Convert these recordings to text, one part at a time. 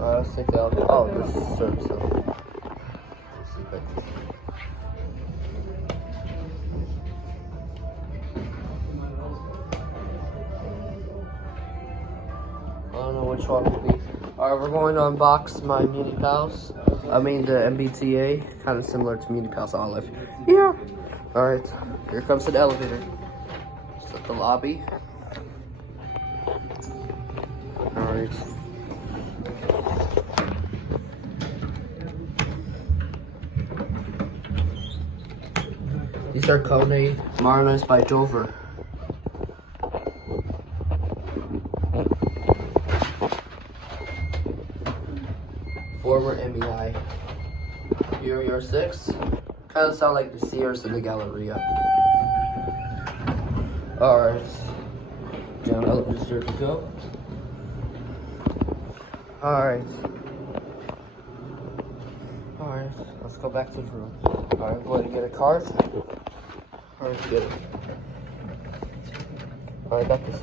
Let's take the elevator. Oh, this is service elevator. Let's see if I can see. I don't know which one to be. Alright, we're going to unbox my Muni Pals. I mean the MBTA, kind of similar to Muni Pals Olive. Yeah. Alright, here comes the elevator. It's at the lobby. Alright. These are Kone, modernized by Dover. Former MEI. Here 6. Kind of sound like the Sears in the Galleria. Alright. Down elevator to go. Alright. Alright, let's go back to the room. Alright, I'm going to get a card. Alright, get it. Alright, got this.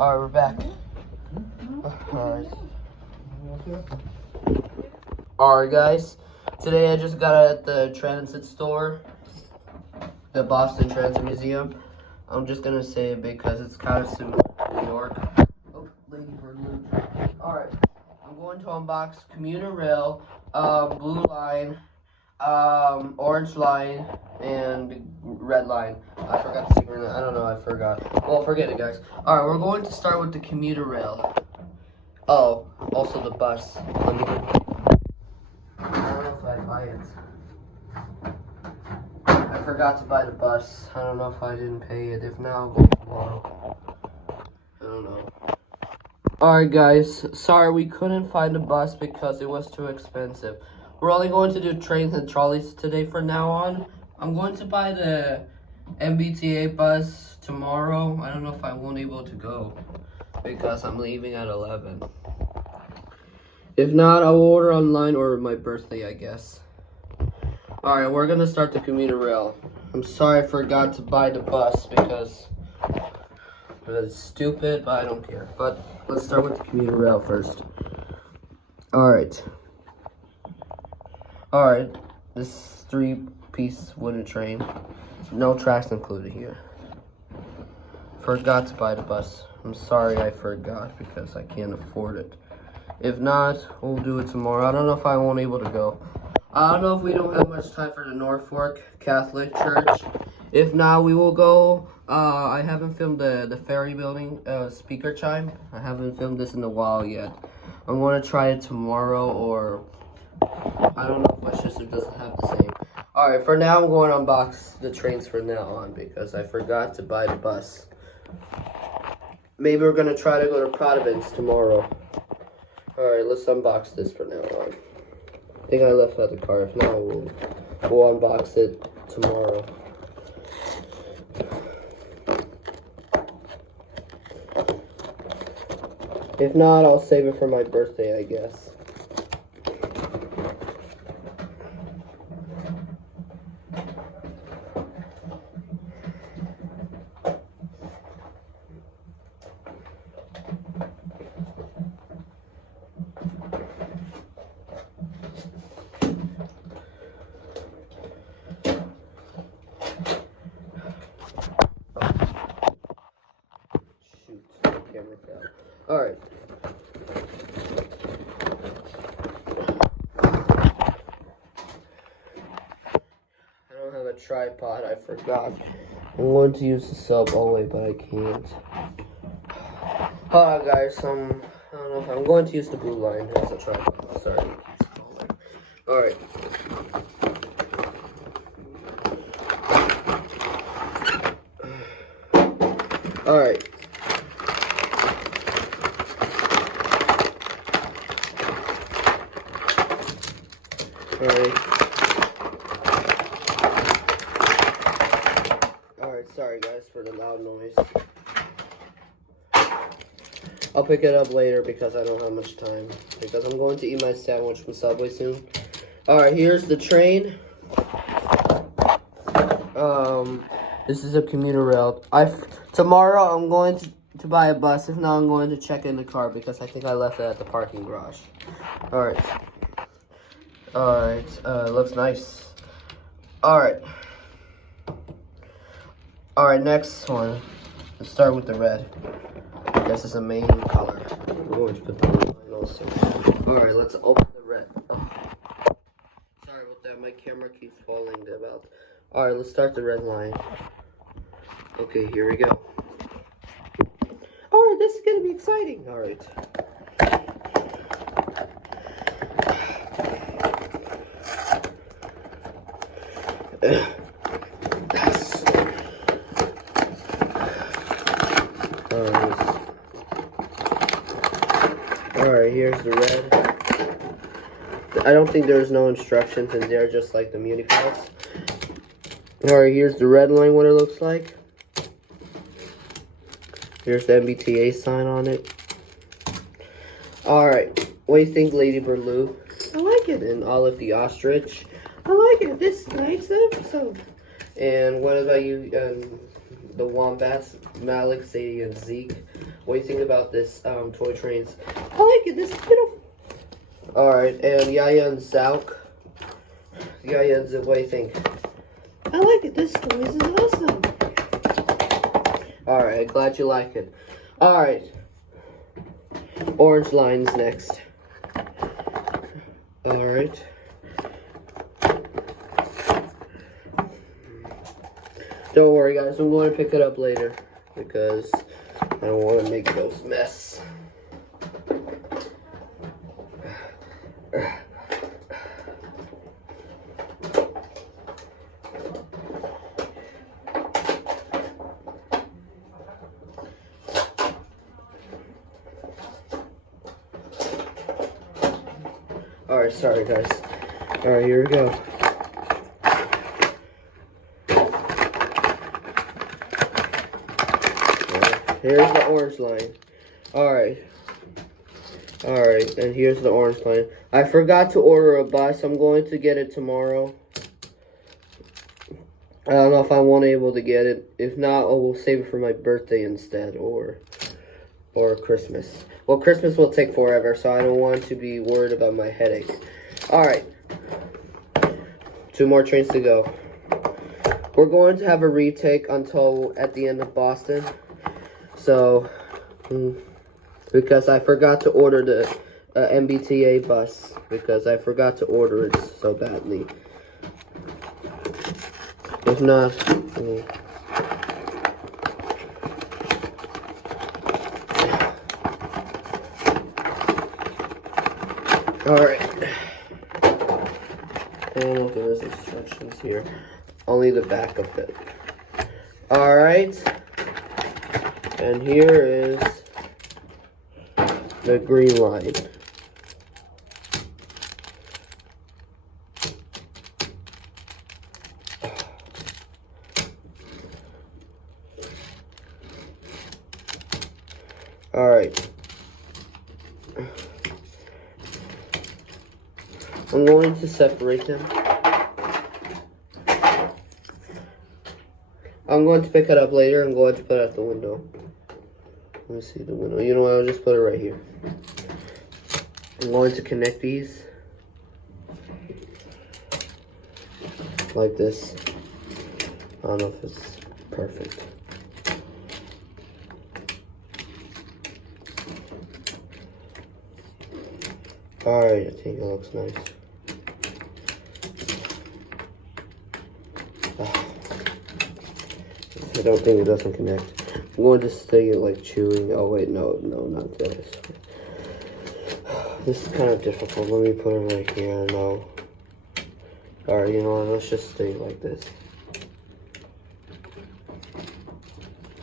Alright, we're back. Alright. Alright, guys. Today I just got it at the transit store. The Boston Transit Museum. I'm just gonna say it because it's kind of similar to New York. Oh, Lady Bird moved. Alright. I'm going to unbox commuter rail, blue line, orange line, and red line. I forgot the secret. I don't know. I forgot. Well, forget it, guys. All right, we're going to start with the commuter rail. Oh, also the bus. Let me. I don't know if I buy it. I forgot to buy the bus. I don't know if I didn't pay it. If not, I'll go tomorrow. I don't know. Alright guys, sorry we couldn't find a bus because it was too expensive. We're only going to do trains and trolleys today from now on. I'm going to buy the MBTA bus tomorrow. I don't know if I won't be able to go because I'm leaving at 11. If not, I'll order online or my birthday, I guess. Alright, we're going to start the commuter rail. I'm sorry I forgot to buy the bus because it's stupid, but I don't care. But let's start with the commuter rail first. Alright. Alright. This 3-piece wooden train. No tracks included here. Forgot to buy the bus. I'm sorry I forgot because I can't afford it. If not, we'll do it tomorrow. I don't know if I won't be able to go. I don't know if we don't have much time for the Norfolk Catholic Church. If not, we will go. I haven't filmed the ferry building speaker chime. I haven't filmed this in a while yet. I'm going to try it tomorrow, or I don't know if my sister doesn't have the same. Alright, for now I'm going to unbox the trains from now on because I forgot to buy the bus. Maybe we're going to try to go to Providence tomorrow. Alright, let's unbox this for now on. I think I left out the car. If not, we'll unbox it tomorrow. If not, I'll save it for my birthday, I guess. Alright. I don't have a tripod, I forgot. I'm going to use the sub always, but I can't. Hold on guys, I don't know if I'm going to use the blue line as a tripod. Sorry. Alright. Alright. Alright, sorry guys for the loud noise. I'll pick it up later because I don't have much time. Because I'm going to eat my sandwich from Subway soon. Alright, here's the train. This is a commuter rail. Tomorrow I'm going to to buy a bus. If not, I'm going to check in the car because I think I left it at the parking garage. Alright. Alright, looks nice. Alright. Alright, next one. Let's start with the red. This is the main color. We're going to put the line also. Alright, let's open the red. Oh. Sorry about that, my camera keeps falling about. Alright, let's start the red line. Okay, here we go. Alright, this is gonna be exciting. Alright. Alright, here's the red. I don't think there's no instructions in there, just like the Muni Pass. Alright, here's the red line, what it looks like. Here's the MBTA sign on it. Alright, what do you think, Lady Blue? I like it. And Olive the Ostrich. I like it. This nice episode. And what about you, the Wombats, Malik, Sadie, and Zeke? What do you think about this, Toy Trains? I like it. This is beautiful. Alright, and Yaya and Zauk. Yaya and Zauk, what do you think? I like it. This toy is awesome. Alright, glad you like it. Alright. Orange lines next. Alright. Don't worry, guys. I'm going to pick it up later because I don't want to make those mess. Alright, sorry guys. Alright, here we go. Here's the orange line. Alright. Alright, and here's the orange line. I forgot to order a bus. I'm going to get it tomorrow. I don't know if I won't be able to get it. If not, we'll save it for my birthday instead, or Christmas. Well, Christmas will take forever, so I don't want to be worried about my headache. Alright. 2 more trains to go. We're going to have a retake until at the end of Boston. So, because I forgot to order the MBTA bus. Because I forgot to order it so badly. If not... Alright. I don't know if there's instructions here. Only the back of it. Alright. And here is the green line. Alright. I'm going to separate them. I'm going to pick it up later. I'm going to put it out the window. Let me see the window. You know what? I'll just put it right here. I'm going to connect these. Like this. I don't know if it's perfect. Alright, I think it looks nice. I don't think it doesn't connect. I'm going to stay it like chewing. Oh wait, no, not this. This is kind of difficult. Let me put it right here. No. Alright, you know what? Let's just stay like this.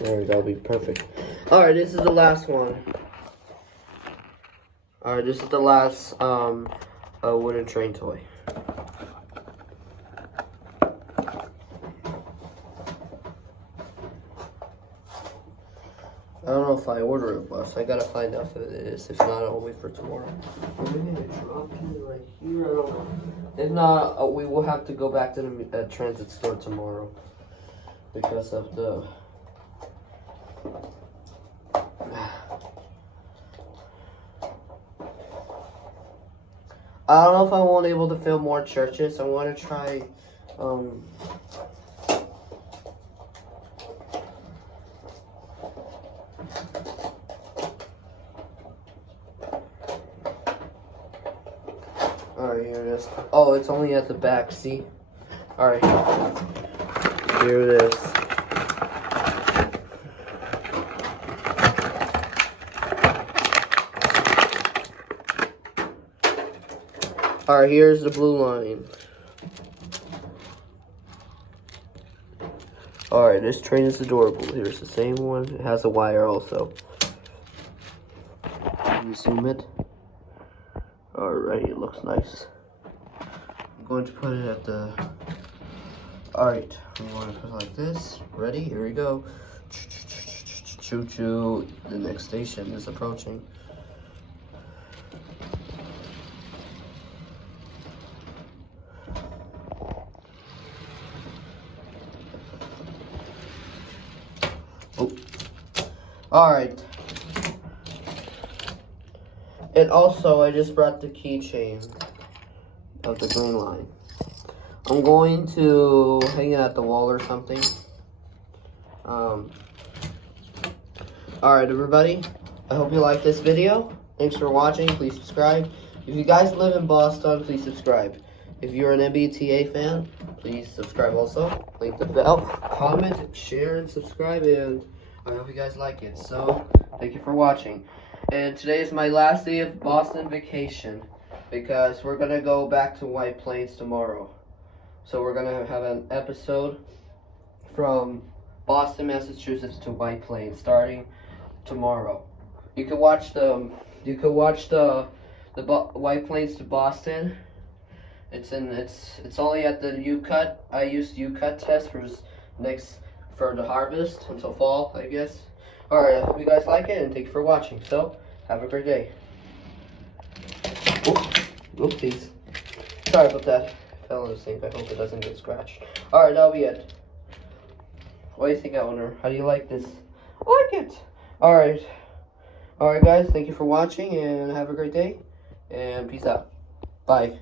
Alright, that'll be perfect. Alright, this is the last one. Alright, this is the last wooden train toy. I don't know if I order a bus. I gotta find out if it is. If not, I'll wait for tomorrow. We're gonna drop it right here. I don't know. If not, we will have to go back to the transit store tomorrow because of the I don't know if I won't able to film more churches. I want to try, alright, here it is. Oh, it's only at the back, see? Alright, here it is. Alright, here's the blue line. Alright, this train is adorable. Here's the same one. It has a wire also. Can you zoom it? Alright, it looks nice. I'm going to put it at the... Alright, I'm going to put it like this. Ready? Here we go. Choo-choo. The next station is approaching. Oh. Alright. And also, I just brought the keychain of the green line. I'm going to hang it at the wall or something. Alright, everybody. I hope you liked this video. Thanks for watching. Please subscribe. If you guys live in Boston, please subscribe. If you're an MBTA fan, please subscribe also. Click the bell, comment, share, and subscribe. And I hope you guys like it. So, thank you for watching. And today is my last day of Boston vacation because we're going to go back to White Plains tomorrow. So we're going to have an episode from Boston, Massachusetts to White Plains starting tomorrow. You can watch the White Plains to Boston. It's only at the U-Cut. I used U-Cut test for the harvest until fall, I guess. Alright, I hope you guys like it and thank you for watching. So, have a great day. Oopsies. Sorry about that. I fell in the sink. I hope it doesn't get scratched. Alright, that'll be it. What do you think, Elinor? How do you like this? I like it. Alright. Alright, guys. Thank you for watching and have a great day. And peace out. Bye.